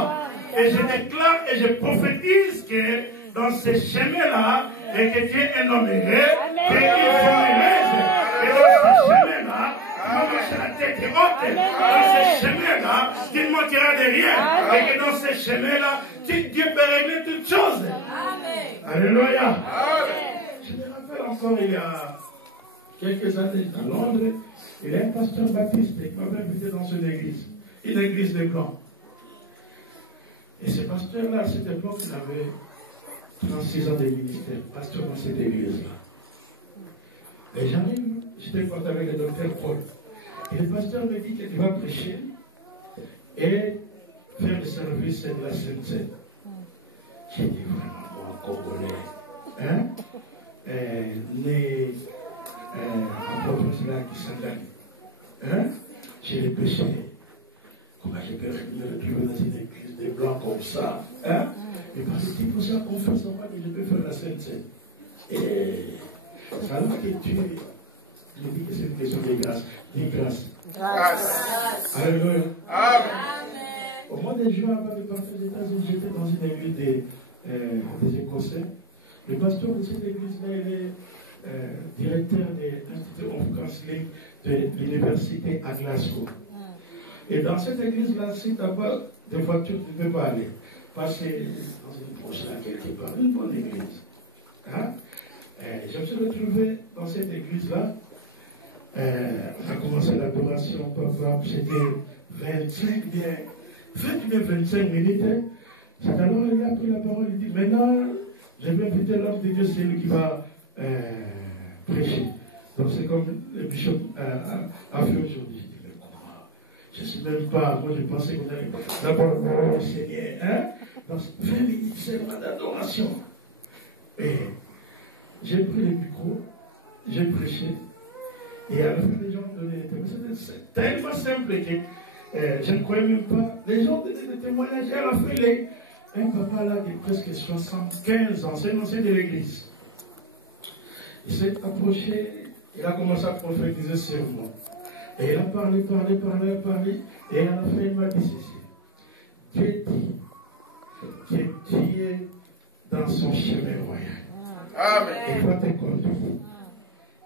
Et je déclare et je prophétise que dans ces chemins-là, et que Dieu est nommé, qu'il sont heureuses. Et dans ces chemins-là, tu vas marcher la tête haute. Dans ces chemins-là, tu ne manqueras de rien. Et que dans ces chemins-là, Dieu peut régler toutes choses. Amen. Alléluia. Amen. Je me rappelle encore, il y a quelques années à Londres, il y a un pasteur baptiste qui m'avait invité dans une église de blancs. Et ce pasteur-là, à cette époque, il avait 36 ans de ministère, pasteur dans cette église-là. Et j'arrive, j'étais en contact avec le docteur Paul. Et le pasteur me dit que tu vas prêcher et faire le service de la Sainte-Seine. J'ai dit vraiment, moi, Congolais, né en province là qui s'engage. J'ai les péchés. Comment je peux me retrouver dans une église de blancs comme ça? Et parce que pour ça, confiance en moi que je peux faire la Sainte-Seine. Et ça veut que tu es. Je dis que c'est une question de grâce. Dis grâce. Grâce. Alléluia. Amen. Au mois de juin, avant de partir aux États-Unis, j'étais dans une église des Écossais. Le pasteur de cette église-là, il est directeur de l'Institut of Counseling de l'université à Glasgow. Et dans cette église-là, si tu n'as pas de voiture, tu ne peux pas aller. Parce que dans une prochaine quelque part, une bonne église. Je me suis retrouvé dans cette église-là. On a commencé l'adoration, papa, c'était 25 minutes. C'est alors il a pris la parole, il dit, maintenant, je vais inviter l'homme de Dieu, c'est lui qui va prêcher. Donc c'est comme le bishop a fait aujourd'hui. Je dis, mais quoi? Je ne sais même pas, moi je pensais qu'on allait d'abord voir le Seigneur. Donc 20 minutes seulement d'adoration. Et j'ai pris le micro, j'ai prêché, et à la fin, les gens donnaient des témoignages. C'est tellement simple que je ne croyais même pas. Les gens donnaient des témoignages, et à la fin, un papa là de presque 75 ans, c'est un ancien de l'église. Il s'est approché, il a commencé à prophétiser sur moi. Et il a parlé, et à la fin, il m'a dit ceci. Dieu dit que tu es dans son chemin royal. Amen. Il va te conduire.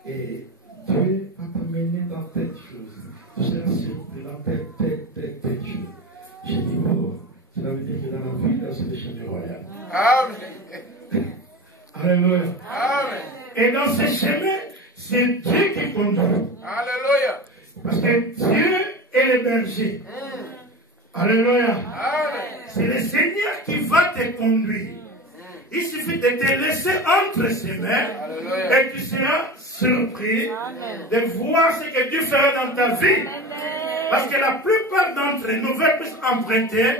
Et Dieu va t'amener dans telle chose. Tu seras surpris dans telle chose. J'ai dit, oh, cela veut dire que dans la vie, là, c'est le chemin royal. Amen. Alléluia. Amen. Et dans ce chemin, c'est Dieu qui conduit. Alléluia. Parce que Dieu est le berger. Alléluia. Amen. C'est le Seigneur qui va te conduire. Il suffit de te laisser entre ses mains. Alléluia. Et tu seras surpris de voir ce que Dieu fera dans ta vie. Parce que la plupart d'entre nous veulent plus emprunter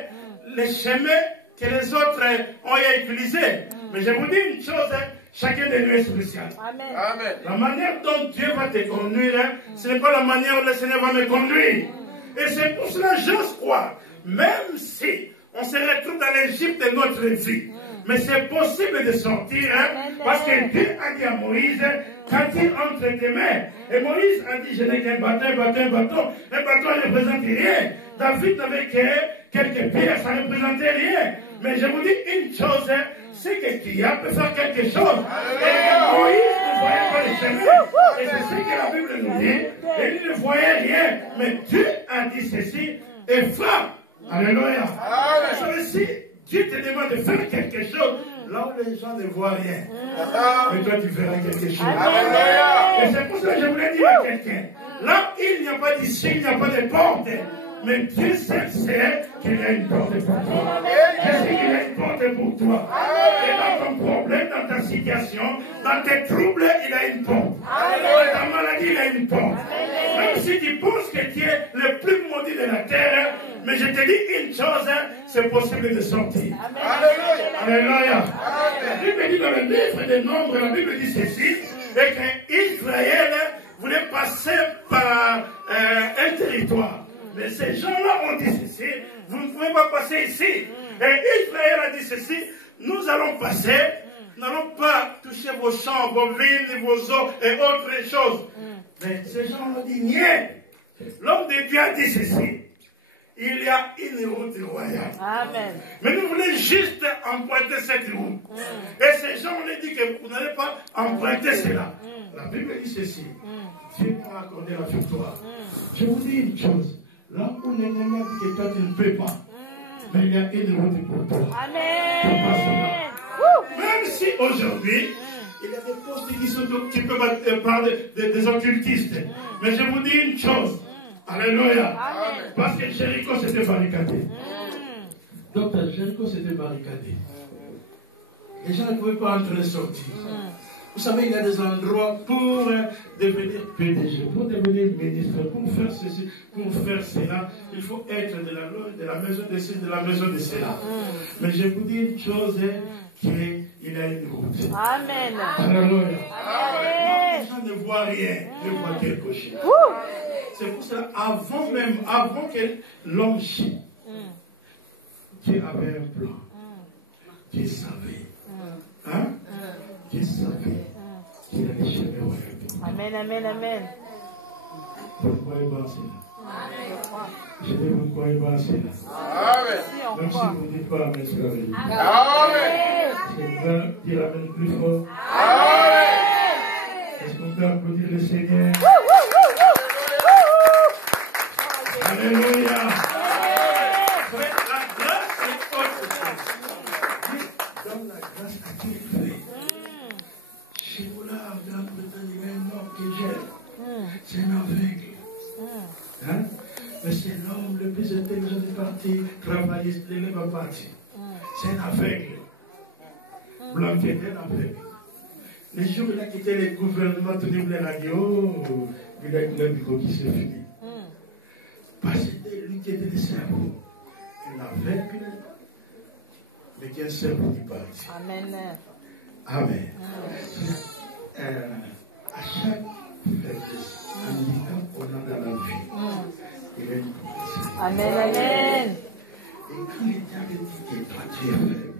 les chemins que les autres ont utilisés. Mais je vous dis une chose, chacun de nous est spécial. Amen. La manière dont Dieu va te conduire, ce n'est pas la manière où le Seigneur va me conduire. Et c'est pour cela que j'ose croire, même si on se retrouve dans l'Égypte de notre vie, mais c'est possible de sortir, parce que Dieu a dit à Moïse, qu'as-tu entre tes mains? Et Moïse a dit, je n'ai qu'un bâton. Un bâton ne représente rien. David n'avait que quelques pierres, ça ne représentait rien. Mais je vous dis une chose, c'est que Dieu peut faire quelque chose. Et Moïse ne voyait pas les chemins. Et c'est ce que la Bible nous dit. Et il ne voyait rien. Mais Dieu a dit ceci, et frappe. Alléluia. Ceci, Dieu te demande de faire quelque chose là où les gens ne voient rien. Mais toi, tu verras quelque chose. Alléluia. Et c'est pour ça que je voulais dire à quelqu'un, là, il n'y a pas d'issue, il n'y a pas de porte. Mais Dieu sait qu'il y a une porte pour toi. Je sais qu'il y a une porte pour toi. Et dans ton problème, dans ta situation, dans tes troubles, il y a une porte. Dans ta maladie, il y a une porte. Même si tu penses que tu es le plus maudit de la terre, mais je te dis une chose, c'est possible de sortir. Alléluia. La Bible dit dans le livre des Nombres, la Bible dit ceci, et qu'Israël voulait passer par un territoire. Mais ces gens-là ont dit ceci, vous ne pouvez pas passer ici. Et Israël a dit ceci, nous allons passer, nous n'allons pas toucher vos champs, vos vignes, vos eaux et autres choses. Mais ces gens ont dit, nie. L'homme de Dieu a dit ceci, il y a une route royale. Amen. Mais nous voulons juste emprunter cette route. Et ces gens ont dit que vous n'allez pas emprunter cela. La Bible dit ceci, Dieu m'a accordé la victoire. Je vous dis une chose. Là où l'ennemi a dit que toi tu ne peux pas, mais il y a une route pour toi. Amen. Même si aujourd'hui, il y a des postes qui peuvent parler des occultistes. Mais je vous dis une chose. Alléluia. Parce que Jéricho s'était barricadé. Donc Jéricho s'était barricadé. Les gens ne pouvaient pas entrer et sortir. Vous savez, il y a des endroits pour devenir PDG, pour devenir ministre, pour faire ceci, pour faire cela. Il faut être de la loi, de la maison de ceci, de la maison de cela. Mais je vous dis une chose, qu'il a une route. Amen. Alléluia. Amen. Les gens ne voient rien, ils voient quelque chose. C'est pour cela, avant que l'homme chie, Dieu avait un plan. Dieu savait. Hein? Dieu savait qu'il allait chercher le royaume. Amen. Vous croyez pas cela? Je dis, vous croyez pas cela? Amen. Même si vous ne dites pas Amen, c'est la vérité. Amen. Est-ce qu'on peut dire Amen plus fort? Amen. Est-ce qu'on peut applaudir le Seigneur? Alléluia. Frère, la grâce est autre chose. Dieu donne la grâce à qui il fait. Chez vous là, en Grande-Bretagne, il y a un homme que j'aime. C'est un aveugle. Hein? Mais c'est l'homme le plus intelligent du parti travailliste, l'élève à parti. C'est un aveugle. Blanc qui était un aveugle. Les jours où il a quitté le gouvernement, tout le monde a dit, oh, il a une micro qui s'est fini. Parce que c'était lui qui était le cerveau. Un aveugle, mais qui a un cerveau du parti. Amen. Amen. à chaque faiblesse, handicap qu'on a dans la vie, il y a une compensation. Amen, amen. Et quand les diabétiques et toi tu es faible,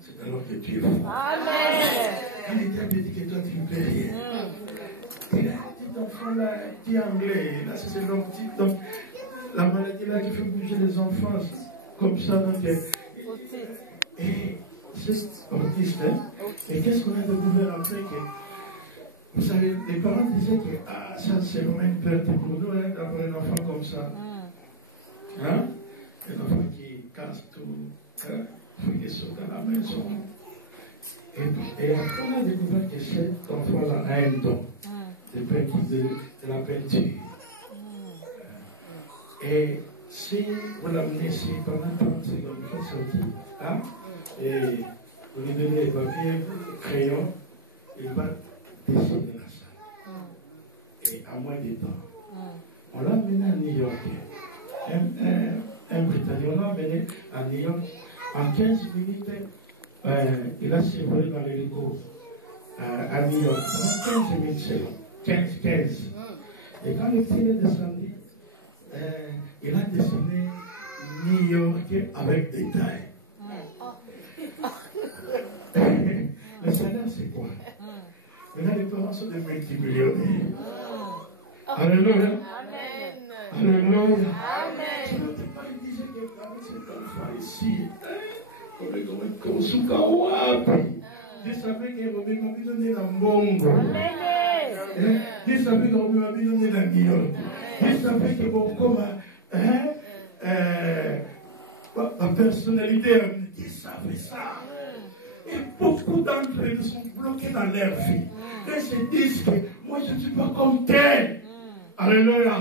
c'est alors que tu es fort. Amen. Quand les diabétiques et toi tu ne peux rien. Il a un petit enfant là qui est anglais, là c'est le petit, donc la maladie là qui fait bouger les enfants comme ça. Donc, et c'est autiste, hein? Et qu'est-ce qu'on a découvert après que, vous savez, les parents disaient que ah, ça c'est vraiment une perte pour nous hein, d'avoir un enfant comme ça. Hein? Un enfant qui casse tout, il saute à la maison. Et après on a découvert que cet enfant-là a un don. De la peinture. Et si vous l'amenez ici pendant 30 secondes, vous faites sortir, hein? Et vous lui donnez les papiers, les crayons, il va dessiner la salle. Et à moins de temps, on l'a amené à New York. Un Britannique, on l'a amené à New York. En 15 minutes, il a survolé dans l'hélico à New York. Pendant 15 minutes, c'est long. 15. Et quand le petit est descendu, il a dessiné New York avec détail. Le salaire, c'est quoi? Maintenant, les parents sont des multimillionnaires. Alléluia. Alléluia. Tu ne pas disais qu'avec cet enfant ici, comme Soukawapi, je savais qu'il m'a donné la mbongo. Je savais qu'il m'a donné la guillaume. Je savais que mon corps, ma personnalité, je savais ça. Et beaucoup d'entre eux sont bloqués dans leur vie. Ils se disent que moi je ne suis pas comme tel. Alléluia.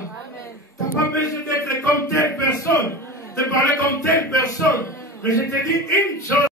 Tu n'as pas besoin d'être comme telle personne, de parler comme telle personne. Mais je te dis une chose.